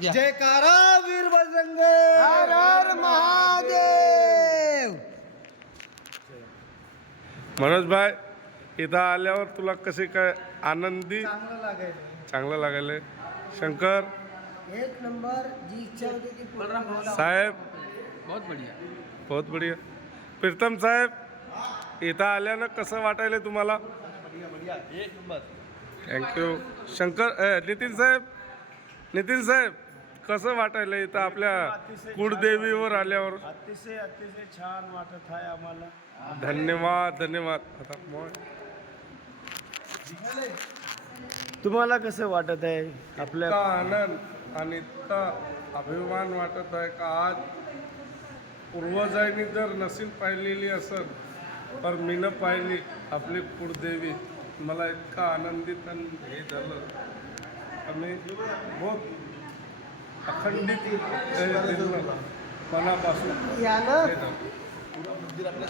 जयकारा वीर बजरंग हर हर महादेव. मनोज भाई इथं आल्यावर तुला कसे काय आनंदी चांगलं लागेल. चांगलं लागले. शंकर एक नंबर. जी इच्छा होती ती पूर्ण होईल. साहेब बहुत बढ़िया. बहुत बढिया. प्रीतम साहेब इथं आल्यानं कसं वाटायलं तुम्हाला? एक नंबर. थँक्यू. शंकर नितीन साहेब कसं वाटायलं इथं आपल्या कुळदेवीवर आल्यावर? अतिशय अतिशय छान वाटत आहे आम्हाला. धन्यवाद धन्यवाद. आता मग तुम्हाला कसं वाटत आहे इतका आपल्या? आनंद आणि इतका अभिमान वाटत आहे का आज पूर्वजांनी जर नसीब पाहिलेली असेल तर मीनं पाहिली आपली कुळदेवी. मला इतका आनंदित आणि हे झालं आणि बहुत अखंडित दिलं मनापासून यानं हे झालं.